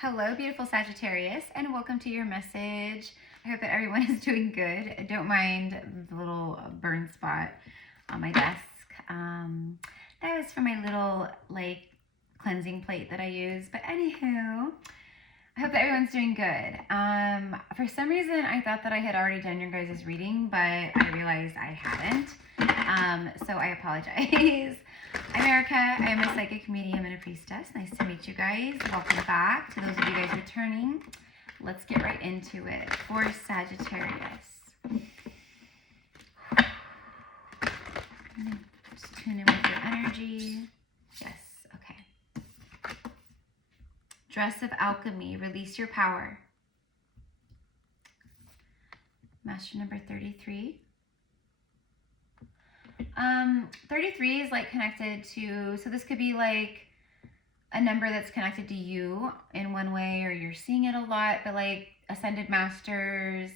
Hello, beautiful Sagittarius, and welcome to your message. I hope that everyone is doing good. Don't mind the little burn spot on my desk. That was for my little, cleansing plate that I use. But anywho, I hope that everyone's doing good. For some reason, I thought that I had already done your guys' reading, but I realized I hadn't. So I apologize. I'm Erica. I am a psychic medium and a priestess. Nice to meet you guys. Welcome back. To those of you guys returning, let's get right into it. For Sagittarius, just tune in with your energy. Yes, okay. Dress of Alchemy, release your power. Master number 33. 33 is like connected to, so this could be like a number that's connected to you in one way, or you're seeing it a lot, but like ascended masters,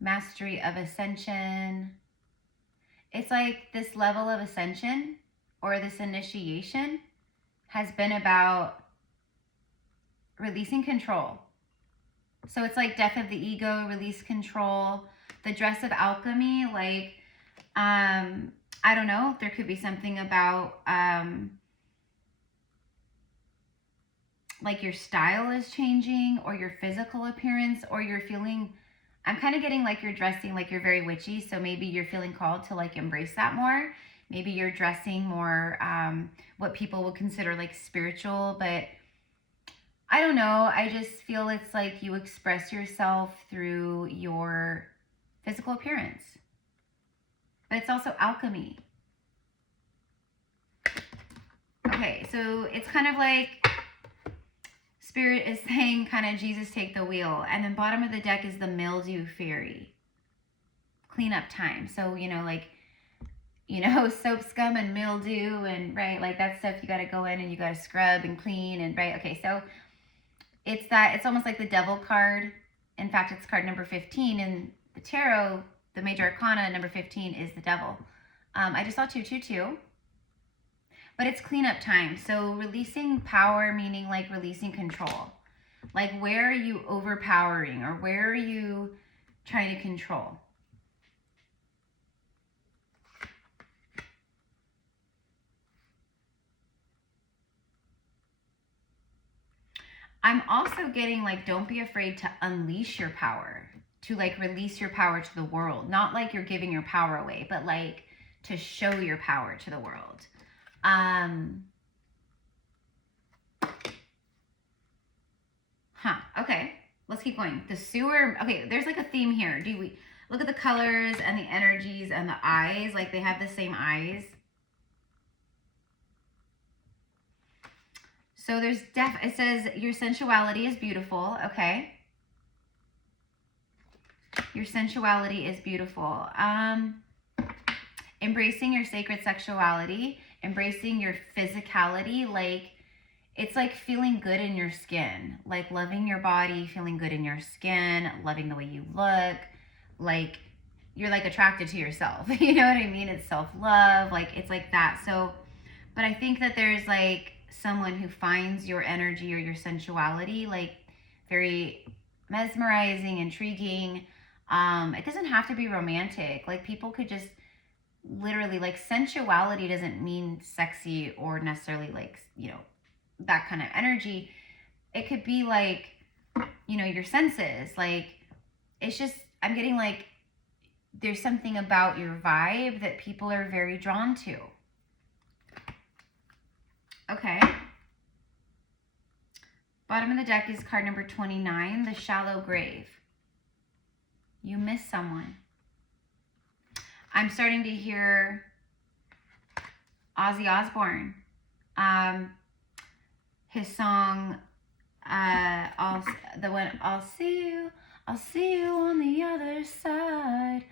mastery of ascension. It's like this level of ascension or this initiation has been about releasing control. So it's like death of the ego, release control. The dress of alchemy, like, I don't know, there could be something about, like your style is changing, or your physical appearance, or you're feeling, I'm kind of getting like you're dressing like you're very witchy. So maybe you're feeling called to like embrace that more. Maybe you're dressing more, what people would consider like spiritual, but I don't know. I just feel it's like you express yourself through your physical appearance. But it's also alchemy. Okay, so it's kind of like Spirit is saying kind of Jesus take the wheel. And then bottom of the deck is the mildew fairy. Cleanup time. So, soap scum and mildew and right, like that stuff you got to go in and you got to scrub and clean and right. Okay, so it's almost like the devil card. In fact, it's card number 15 in the tarot. The major arcana, number 15, is the devil. I just saw 222. But it's cleanup time. So releasing power, meaning like releasing control. Like where are you overpowering, or where are you trying to control? I'm also getting like, don't be afraid to unleash your power. To like release your power to the world. Not like you're giving your power away, but like to show your power to the world. Okay, let's keep going. The sewer, okay, there's like a theme here. Do we look at the colors and the energies and the eyes, like they have the same eyes. So there's it says your sensuality is beautiful, okay? Your sensuality is beautiful. Embracing your sacred sexuality, embracing your physicality, like it's like feeling good in your skin, like loving your body, feeling good in your skin, loving the way you look, like you're like attracted to yourself. You know what I mean? It's self-love, like it's like that. So, but I think that there's like someone who finds your energy or your sensuality like very mesmerizing, intriguing. It doesn't have to be romantic. Like people could just literally, like sensuality doesn't mean sexy or necessarily like, that kind of energy. It could be like, your senses. Like it's just, I'm getting like there's something about your vibe that people are very drawn to. Okay. Bottom of the deck is card number 29, the shallow grave. You miss someone. I'm starting to hear Ozzy Osbourne. His song, I'll see you on the other side.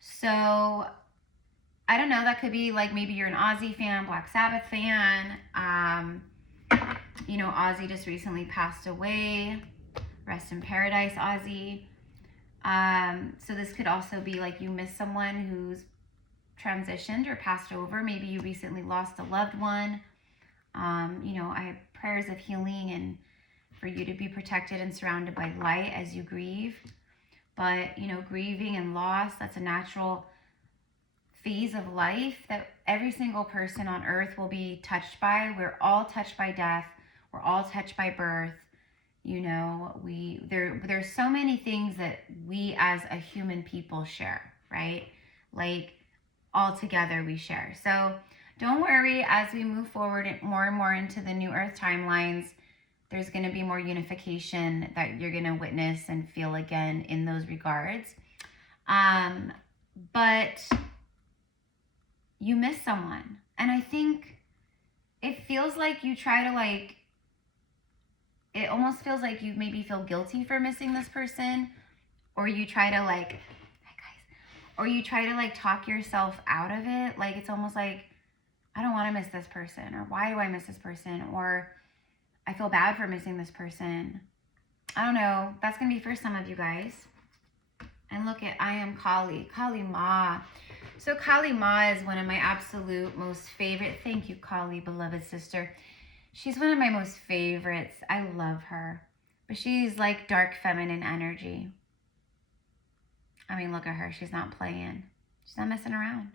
So, I don't know, that could be like maybe you're an Ozzy fan, Black Sabbath fan. Ozzy just recently passed away. Rest in paradise, Ozzy. So this could also be like you miss someone who's transitioned or passed over. Maybe you recently lost a loved one. I have prayers of healing and for you to be protected and surrounded by light as you grieve. But, you know, grieving and loss, that's a natural phase of life that every single person on earth will be touched by. We're all touched by death. We're all touched by birth. You know, there's so many things that we as a human people share, right? Like all together we share. So don't worry, as we move forward more and more into the new earth timelines, there's going to be more unification that you're going to witness and feel again in those regards. But you miss someone. And I think it feels like you try to like, it almost feels like you maybe feel guilty for missing this person, or you try to like, hi guys, or you try to like talk yourself out of it. Like it's almost like, I don't want to miss this person, or why do I miss this person? Or I feel bad for missing this person. I don't know. That's going to be for some of you guys. And look at, I am Kali, Kali Ma. So Kali Ma is one of my absolute most favorite. Thank you, Kali, beloved sister. She's one of my most favorites. I love her. But she's like dark feminine energy. I mean, look at her. She's not playing. She's not messing around.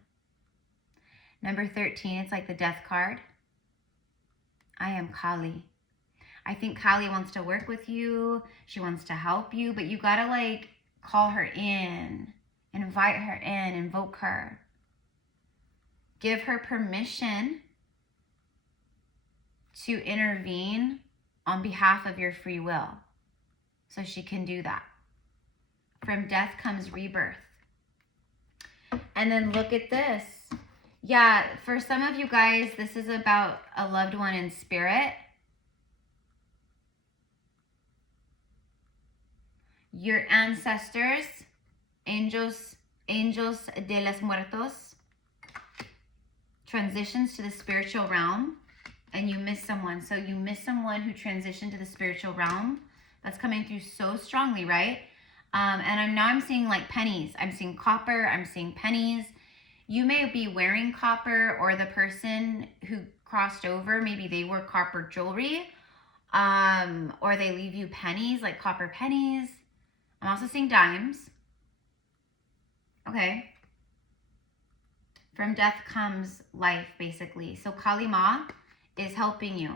Number 13, it's like the death card. I am Kali. I think Kali wants to work with you. She wants to help you, but you gotta like call her in, invite her in, invoke her. Give her permission to intervene on behalf of your free will, so she can do that. From death comes rebirth. And then look at this. Yeah, for some of you guys, this is about a loved one in spirit. Your ancestors, angels de los muertos, transitions to the spiritual realm, and you miss someone. So you miss someone who transitioned to the spiritual realm. That's coming through so strongly, right? And I'm seeing like pennies. I'm seeing copper. I'm seeing pennies. You may be wearing copper, or the person who crossed over, maybe they wore copper jewelry, or they leave you pennies, like copper pennies. I'm also seeing dimes. Okay. From death comes life, basically. So Kali Ma is helping you.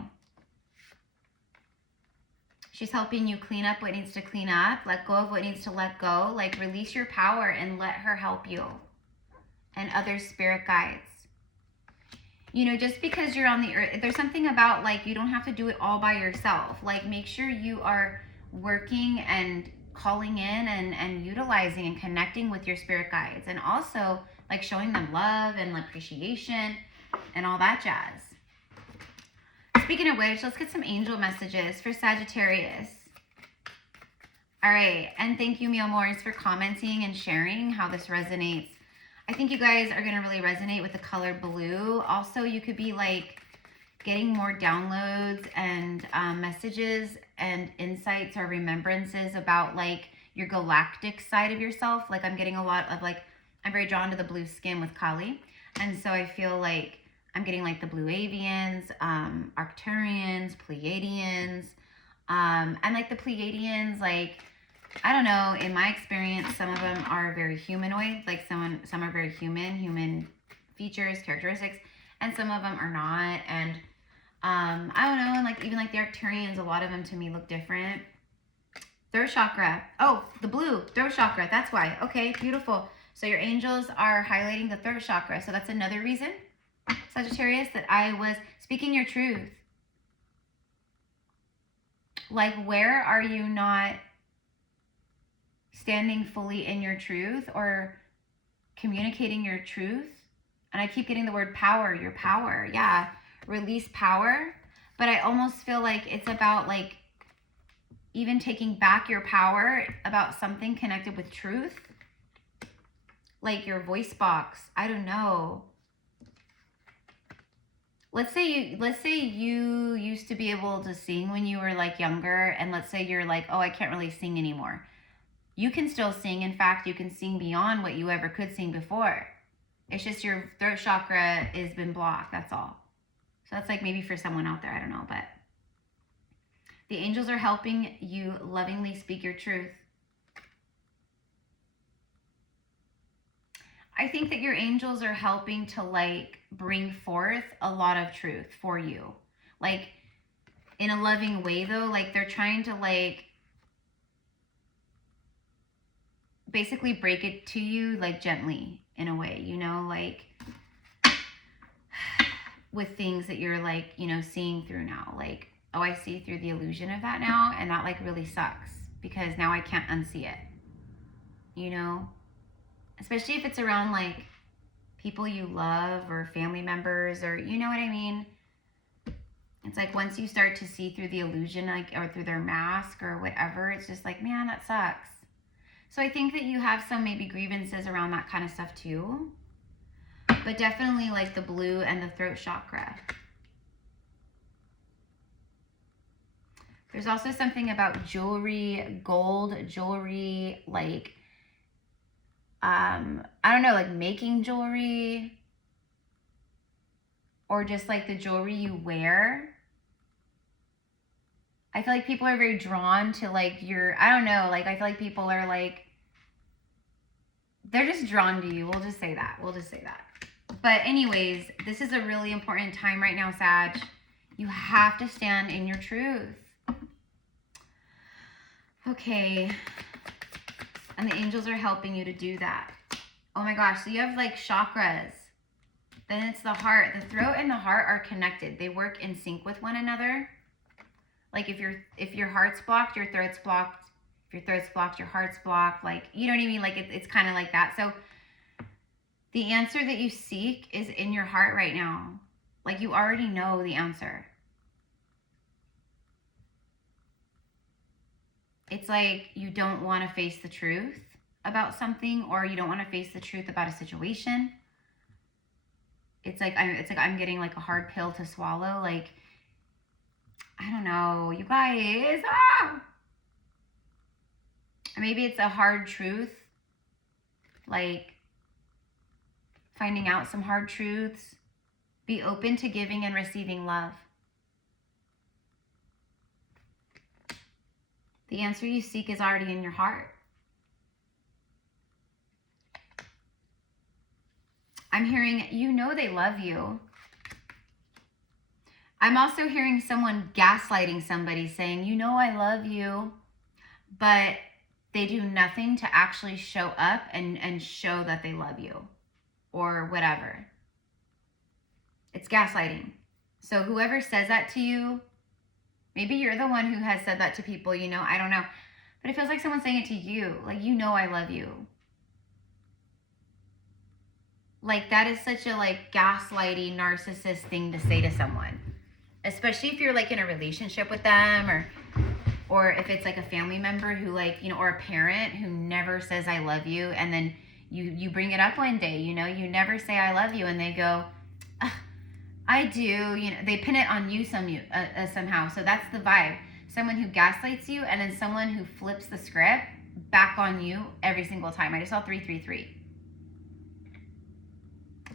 She's helping you clean up what needs to clean up, let go of what needs to let go, like release your power and let her help you and other spirit guides. You know, just because you're on the earth, there's something about like, you don't have to do it all by yourself. Like make sure you are working and calling in and utilizing and connecting with your spirit guides, and also like showing them love and appreciation and all that jazz. Speaking of which, let's get some angel messages for Sagittarius. All right, and thank you, Meal Morris, for commenting and sharing how this resonates. I think you guys are going to really resonate with the color blue. Also, you could be like getting more downloads and messages and insights or remembrances about like your galactic side of yourself. Like I'm getting a lot of like, I'm very drawn to the blue skin with Kali. And so I feel like I'm getting like the blue avians, Arcturians, Pleiadians, and like the Pleiadians, like, I don't know, in my experience, some of them are very humanoid, like some are very human features, characteristics, and some of them are not. And I don't know, and like even like the Arcturians, a lot of them to me look different. Third chakra. Oh, the blue, throat chakra. That's why. Okay, beautiful. So your angels are highlighting the third chakra. So that's another reason, Sagittarius, that I was speaking your truth. Like, where are you not standing fully in your truth or communicating your truth? And I keep getting the word power, your power. Yeah, release power. But I almost feel like it's about like even taking back your power about something connected with truth. Like your voice box. I don't know. Let's say you used to be able to sing when you were like younger, and let's say you're like, oh, I can't really sing anymore. You can still sing. In fact, you can sing beyond what you ever could sing before. It's just your throat chakra has been blocked. That's all. So that's like maybe for someone out there. I don't know. But The angels are helping you lovingly speak your truth. I think that your angels are helping to like bring forth a lot of truth for you. Like in a loving way though, like they're trying to like basically break it to you like gently in a way, you know, like with things that you're like, you know, seeing through now. Like, oh, I see through the illusion of that now, and that like really sucks because now I can't unsee it, you know? Especially if it's around like people you love or family members or you know what I mean? It's like once you start to see through the illusion like or through their mask or whatever, it's just like, man, that sucks. So I think that you have some maybe grievances around that kind of stuff too. But definitely like the blue and the throat chakra. There's also something about jewelry, gold jewelry, like I don't know, like making jewelry or just like the jewelry you wear. I feel like people are very drawn to like your, I don't know, like I feel like people are like, they're just drawn to you. We'll just say that. We'll just say that. But anyways, this is a really important time right now, Sag. You have to stand in your truth. Okay. And the angels are helping you to do that. Oh my gosh. So you have like chakras. Then it's the heart. The throat and the heart are connected. They work in sync with one another. Like if your heart's blocked, your throat's blocked. If your throat's blocked, your heart's blocked. Like, you know what I mean? Like it's kind of like that. So the answer that you seek is in your heart right now. Like you already know the answer. It's like you don't want to face the truth about something, or you don't want to face the truth about a situation. It's like I'm getting like a hard pill to swallow. Like, I don't know, you guys. Maybe it's a hard truth, like finding out some hard truths. Be open to giving and receiving love. The answer you seek is already in your heart. I'm hearing, you know they love you. I'm also hearing someone gaslighting somebody, saying, you know I love you, but they do nothing to actually show up and show that they love you or whatever. It's gaslighting. So whoever says that to you, maybe you're the one who has said that to people, you know, I don't know. But it feels like someone's saying it to you. Like, you know I love you. Like, that is such a, like, gaslighty, narcissist thing to say to someone. Especially if you're, like, in a relationship with them or if it's, like, a family member who, like, you know, or a parent who never says I love you. And then you bring it up one day, you know, you never say I love you. And they go, I do, you know, they pin it on you somehow. So that's the vibe. Someone who gaslights you and then someone who flips the script back on you every single time. I just saw 333.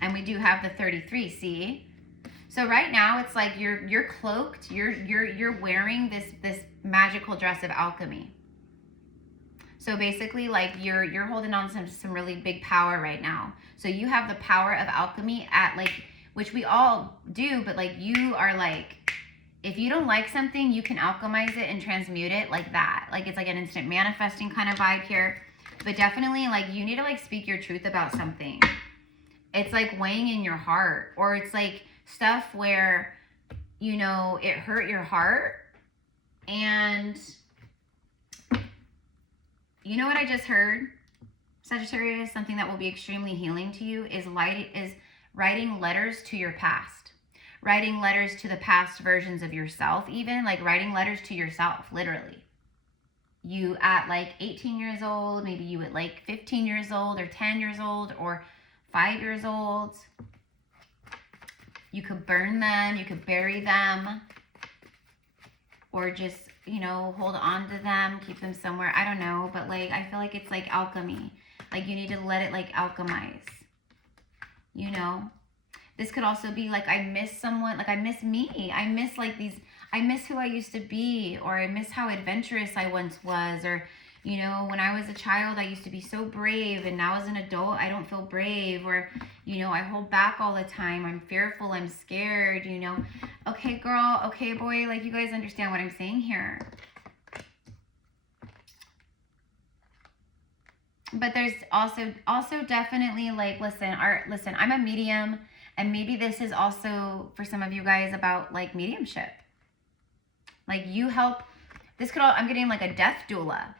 And we do have the 33, see? So right now it's like you're cloaked, you're wearing this magical dress of alchemy. So basically like you're holding on to some really big power right now. So you have the power of alchemy at like, which we all do, but like you are like, if you don't like something, you can alchemize it and transmute it like that. Like it's like an instant manifesting kind of vibe here. But definitely like you need to like speak your truth about something. It's like weighing in your heart, or it's like stuff where, you know, it hurt your heart. And you know what I just heard? Sagittarius, something that will be extremely healing to you is writing letters to your past. Writing letters to the past versions of yourself, even like writing letters to yourself, literally. You at like 18 years old, maybe you at like 15 years old or 10 years old or 5 years old. You could burn them, you could bury them, or just, you know, hold on to them, keep them somewhere. I don't know, but like, I feel like it's like alchemy. Like you need to let it like alchemize, you know? This could also be like, I miss someone, like I miss me. I miss like these, I miss who I used to be, or I miss how adventurous I once was, or, you know, when I was a child, I used to be so brave, and now as an adult, I don't feel brave, or, you know, I hold back all the time. I'm fearful, I'm scared, you know. Okay, girl, okay, boy, like, you guys understand what I'm saying here. But there's also definitely, like, listen, I'm a medium, and maybe this is also for some of you guys about, like, mediumship. Like, you help, this could all, I'm getting like a death doula.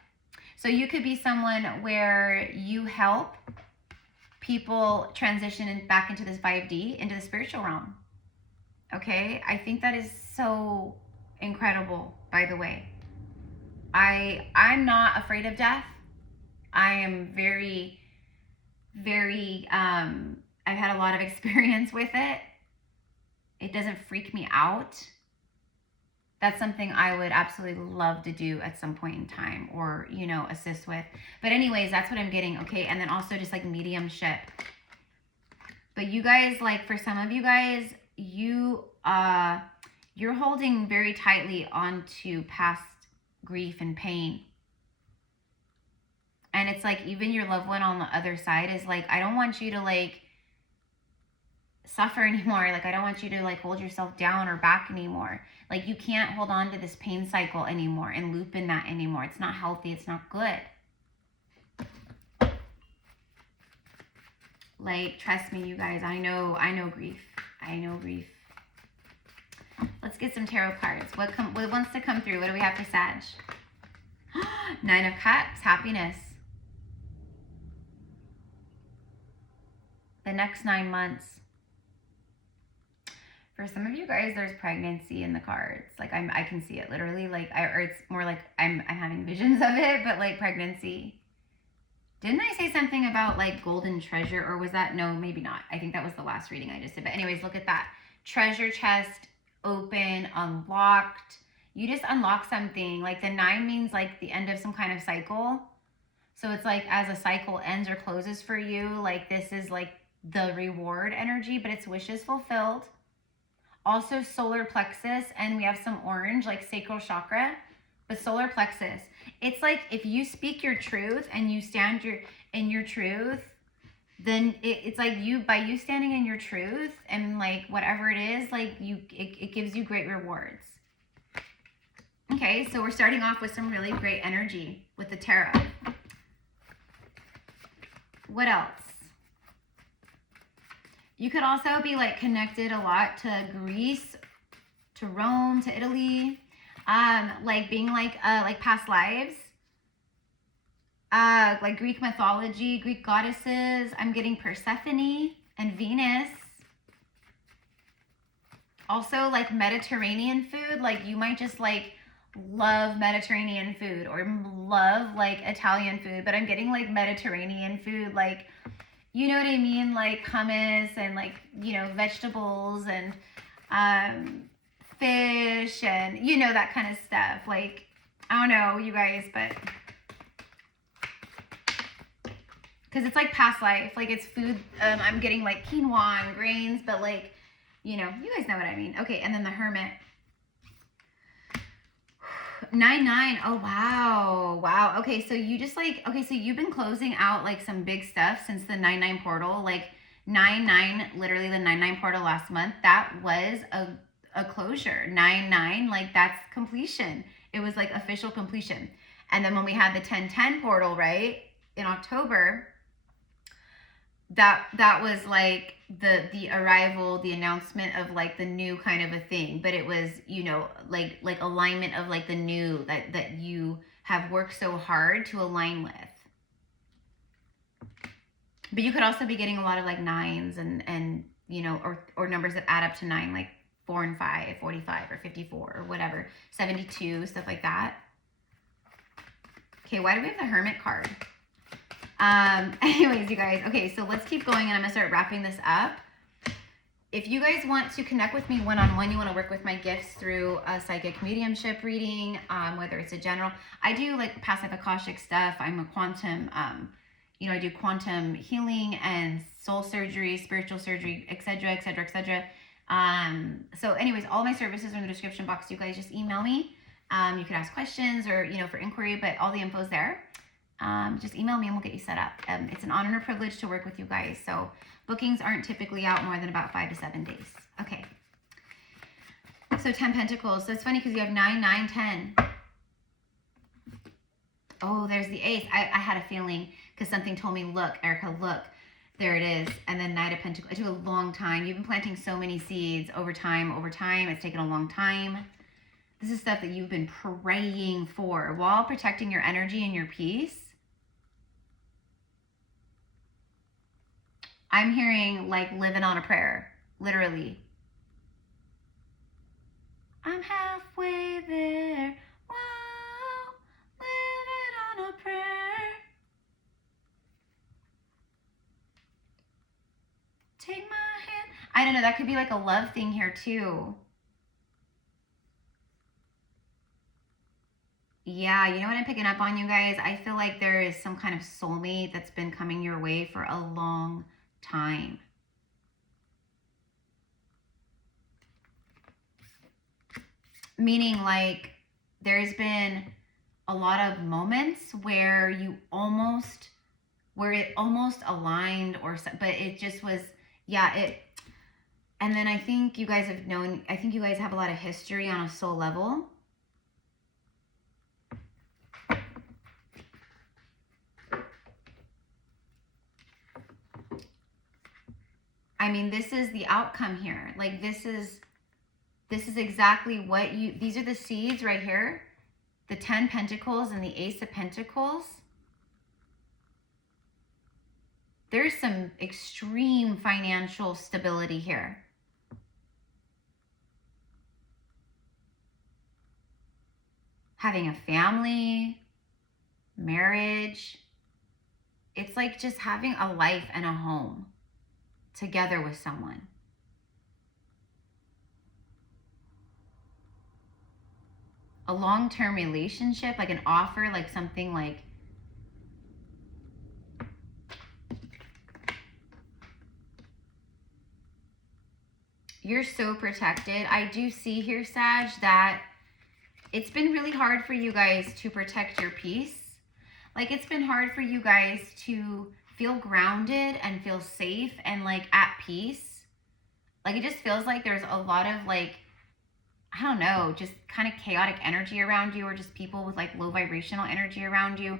So you could be someone where you help people transition back into this 5D, into the spiritual realm. Okay? I think that is so incredible, by the way. I'm not afraid of death. I am very, very, I've had a lot of experience with it. It doesn't freak me out. That's something I would absolutely love to do at some point in time, or, you know, assist with. But anyways, that's what I'm getting, okay? And then also just like mediumship. But you guys, like, for some of you guys, you're holding very tightly onto past grief and pain. And it's like, even your loved one on the other side is like, I don't want you to, like, suffer anymore. Like, I don't want you to, like, hold yourself down or back anymore. Like, you can't hold on to this pain cycle anymore and loop in that anymore. It's not healthy. It's not good. Like, trust me, you guys. I know grief. I know grief. Let's get some tarot cards. What wants to come through? What do we have for Sag? 9 of Cups. Happiness. The next 9 months. For some of you guys, there's pregnancy in the cards. Like, I can see it literally. Like, or it's more like I'm having visions of it, but like pregnancy. Didn't I say something about like golden treasure, or was that, no, maybe not. I think that was the last reading I just did. But anyways, look at that. Treasure chest, open, unlocked. You just unlock something. Like, the 9 means like the end of some kind of cycle. So it's like, as a cycle ends or closes for you, like, this is like the reward energy, but it's wishes fulfilled. Also solar plexus, and we have some orange, like sacral chakra, but solar plexus. It's like, if you speak your truth and you stand in your truth, then it's like, by you standing in your truth and like whatever it is, like, it gives you great rewards. Okay, so we're starting off with some really great energy with the tarot. What else? You could also be like connected a lot to Greece, to Rome, to Italy, like being like past lives, like Greek mythology, Greek goddesses. I'm getting Persephone and Venus. Also like Mediterranean food. Like, you might just like love Mediterranean food, or love like Italian food, but I'm getting like Mediterranean food, like, you know what I mean? Like hummus and like, you know, vegetables and fish and, you know, that kind of stuff. Like, I don't know, you guys, but because it's like past life, like it's food. I'm getting like quinoa and grains, but like, you know, you guys know what I mean. Okay, and then the Hermit. 9-9. Oh, wow. Okay, so you just like, okay, so you've been closing out like some big stuff since the 9-9 portal. Like 9-9, literally the 9-9 portal last month, that was a closure. 9-9, like, that's completion. It was like official completion. And then when we had the 10-10 portal, right, in October, that was like the arrival, the announcement of like the new kind of a thing. But it was, you know, like alignment of like the new that you have worked so hard to align with. But you could also be getting a lot of like 9s and you know, or numbers that add up to 9, like 4 and 5, 45 or 54 or whatever, 72, stuff like that. Okay, why do we have the Hermit card? Anyways, you guys, okay, so let's keep going, and I'm gonna start wrapping this up. If you guys want to connect with me one-on-one, you want to work with my gifts through a psychic mediumship reading, whether it's a general, I do like past life Akashic stuff. I'm a quantum, you know, I do quantum healing and soul surgery, spiritual surgery, etc., etc., etc. So anyways, all my services are in the description box. You guys just email me. You can ask questions or, you know, for inquiry, but all the info is there. Just email me and we'll get you set up. It's an honor and a privilege to work with you guys. So bookings aren't typically out more than about 5 to 7 days. Okay. So 10 Pentacles. So it's funny because you have 9, 9, 10. Oh, there's the Ace. I had a feeling because something told me, look, Erica, look. There it is. And then Knight of Pentacles. It took a long time. You've been planting so many seeds over time. It's taken a long time. This is stuff that you've been praying for while protecting your energy and your peace. I'm hearing like living on a prayer, literally. I'm halfway there. Whoa, living on a prayer. Take my hand. I don't know. That could be like a love thing here too. Yeah, you know what I'm picking up on, you guys? I feel like there is some kind of soulmate that's been coming your way for a long time. Meaning like there's been a lot of moments where it almost aligned but it just was, yeah, and then I think you guys have a lot of history on a soul level. I mean, this is the outcome here. Like this is exactly what these are the seeds right here. The 10 Pentacles and the Ace of Pentacles. There's some extreme financial stability here. Having a family, marriage. It's like just having a life and a home together with someone. A long-term relationship, like an offer, like something like you're so protected. I do see here, Sag, that it's been really hard for you guys to protect your peace. Like it's been hard for you guys to feel grounded and feel safe and like at peace. Like it just feels like there's a lot of like, I don't know, just kind of chaotic energy around you, or just people with like low vibrational energy around you.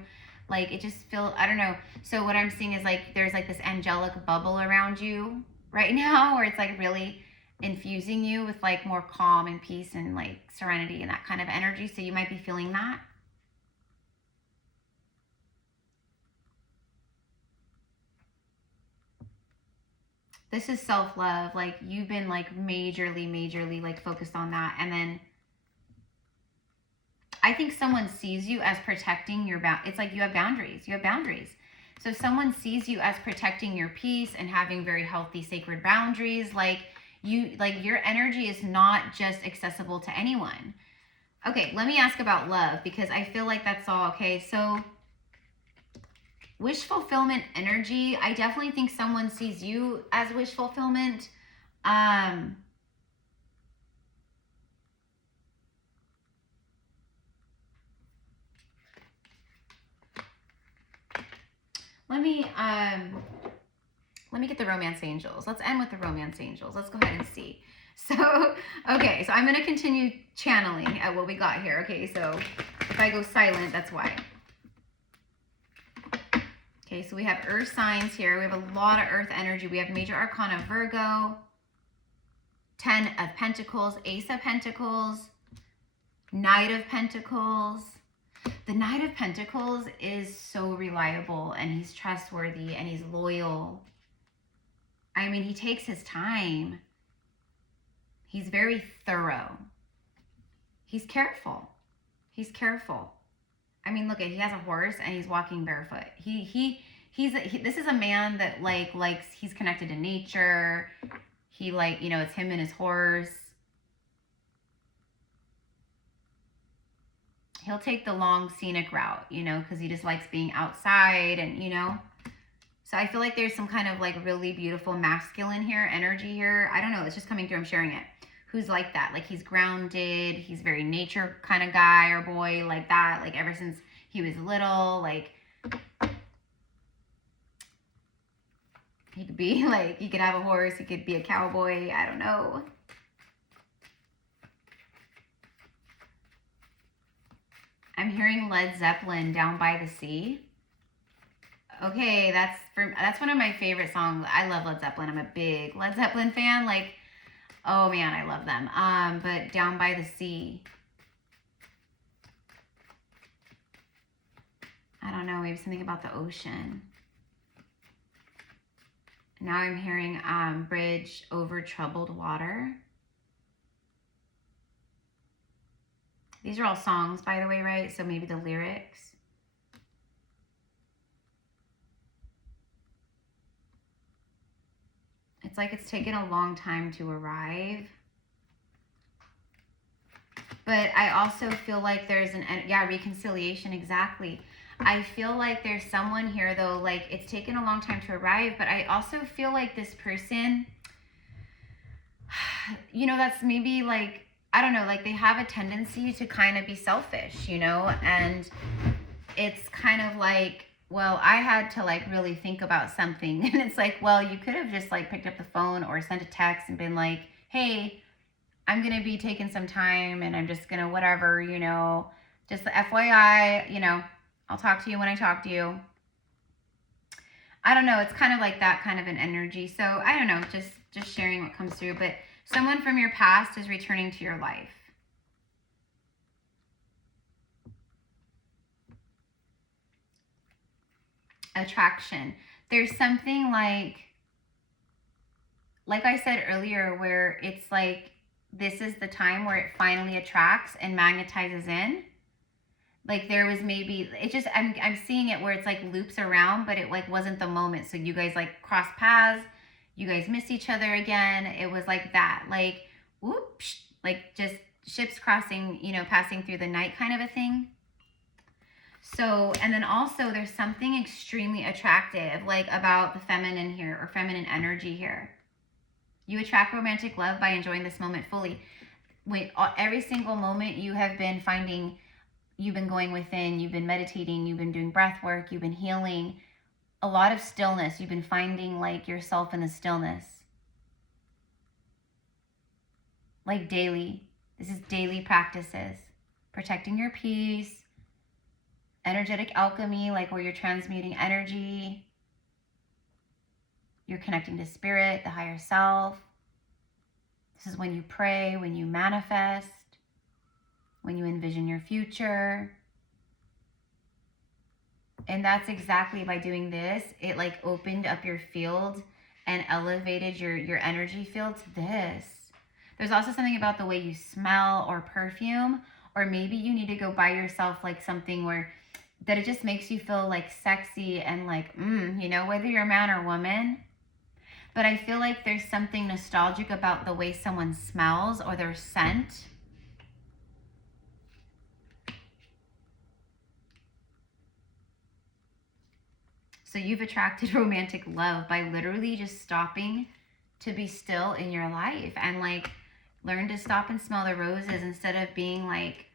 Like it just feels, I don't know. So what I'm seeing is like there's like this angelic bubble around you right now where it's like really infusing you with like more calm and peace and like serenity and that kind of energy. So you might be feeling that. This is self-love. Like you've been like majorly like focused on that. And then I think someone sees you as protecting your it's like you have boundaries. You have boundaries. So someone sees you as protecting your peace and having very healthy, sacred boundaries. Like your energy is not just accessible to anyone. Okay, let me ask about love because I feel like that's all. Okay, so wish fulfillment energy. I definitely think someone sees you as wish fulfillment. Let me get the romance angels. Let's end with the romance angels. Let's go ahead and see. So, okay, so I'm going to continue channeling at what we got here. Okay, so if I go silent, that's why. Okay, so we have earth signs here. We have a lot of earth energy. We have major arcana Virgo, 10 of Pentacles, Ace of Pentacles, Knight of Pentacles. The Knight of Pentacles is so reliable and he's trustworthy and he's loyal. I mean, he takes his time. He's very thorough. He's careful. He's careful. I mean, look, he has a horse and he's walking barefoot. This is a man that likes, he's connected to nature. He it's him and his horse. He'll take the long scenic route, because he just likes being outside and, So I feel like there's some kind of like really beautiful masculine here, energy here. I don't know. It's just coming through. I'm sharing it. Who's like that? Like he's grounded. He's very nature kind of guy or boy like that. Like ever since he was little, like he could be like, he could have a horse. He could be a cowboy. I don't know. I'm hearing Led Zeppelin, Down by the Sea. Okay, that's one of my favorite songs. I love Led Zeppelin. I'm a big Led Zeppelin fan. Like, oh man, I love them. But Down by the Sea. I don't know, maybe something about the ocean. Now I'm hearing Bridge over troubled water. These are all songs, by the way, right? So maybe the lyrics. It's like it's taken a long time to arrive. But I also feel like there's reconciliation, exactly. I feel like there's someone here, though, like it's taken a long time to arrive, but I also feel like this person, you know, that's maybe like, I don't know, like they have a tendency to kind of be selfish, you know, and it's kind of like, well, I had to like really think about something. And it's like, well, you could have just like picked up the phone or sent a text and been like, hey, I'm going to be taking some time and I'm just going to whatever, you know, just the FYI, you know, I'll talk to you when I talk to you. I don't know. It's kind of like that kind of an energy. So I don't know, just sharing what comes through. But someone from your past is returning to your life. Attraction. There's something like I said earlier, where it's like, this is the time where it finally attracts and magnetizes in. Like there was maybe, it just, I'm seeing it where it's like loops around, but it like wasn't the moment. So you guys like cross paths, you guys miss each other again. It was like that, like, whoops, like just ships crossing, you know, passing through the night kind of a thing. So, and then also there's something extremely attractive, like about the feminine here, or feminine energy here. You attract romantic love by enjoying this moment fully. Every single moment you have been finding, you've been going within, you've been meditating, you've been doing breath work, you've been healing, a lot of stillness. You've been finding like yourself in the stillness. Like daily. This is daily practices. Protecting your peace. Energetic alchemy, like where you're transmuting energy. You're connecting to spirit, the higher self. This is when you pray, when you manifest, when you envision your future. And that's exactly by doing this, it like opened up your field and elevated your energy field to this. There's also something about the way you smell or perfume, or maybe you need to go buy yourself like something where that it just makes you feel like sexy and like, you know, whether you're a man or woman. But I feel like there's something nostalgic about the way someone smells or their scent. So you've attracted romantic love by literally just stopping to be still in your life and like learn to stop and smell the roses instead of being like,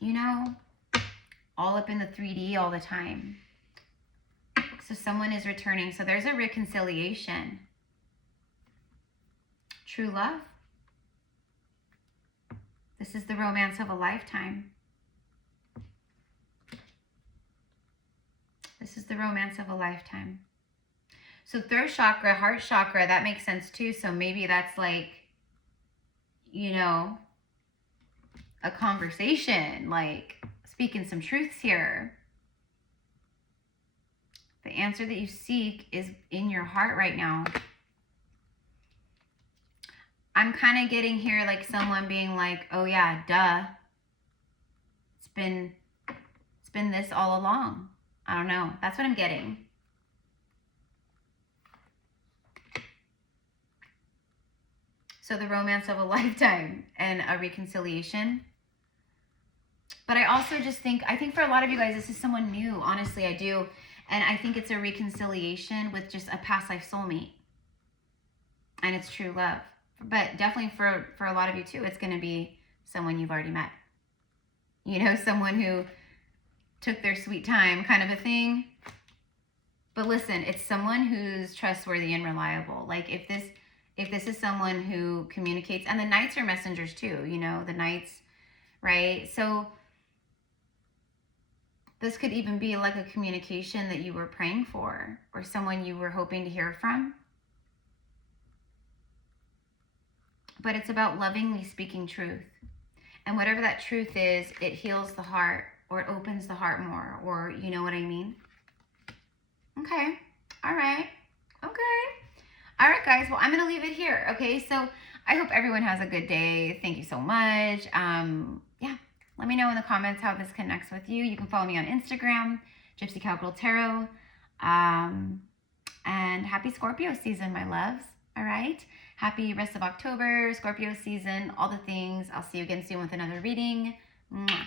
you know, all up in the 3D all the time. So someone is returning. So there's a reconciliation. True love. This is the romance of a lifetime. This is the romance of a lifetime. So throat chakra, heart chakra, that makes sense too. So maybe that's like, you know, a conversation, like speaking some truths here. The answer that you seek is in your heart right now. I'm kind of getting here like someone being like, oh yeah, duh. It's been this all along. I don't know. That's what I'm getting. So the romance of a lifetime and a reconciliation. But I also just think, I think for a lot of you guys, this is someone new. Honestly, I do. And I think it's a reconciliation with just a past life soulmate. And it's true love. But definitely for a lot of you too, it's going to be someone you've already met. You know, someone who took their sweet time kind of a thing. But listen, it's someone who's trustworthy and reliable. Like if this is someone who communicates, and the knights are messengers too, you know, the knights, right? So this could even be like a communication that you were praying for, or someone you were hoping to hear from. But it's about lovingly speaking truth. And whatever that truth is, it heals the heart, or it opens the heart more, or you know what I mean? Okay. All right. Okay. All right, guys. Well, I'm going to leave it here. Okay. So I hope everyone has a good day. Thank you so much. Yeah. Let me know in the comments how this connects with you. You can follow me on Instagram, Gypsy Cowgirl Tarot. And happy Scorpio season, my loves. All right. Happy rest of October, Scorpio season, all the things. I'll see you again soon with another reading. Mwah.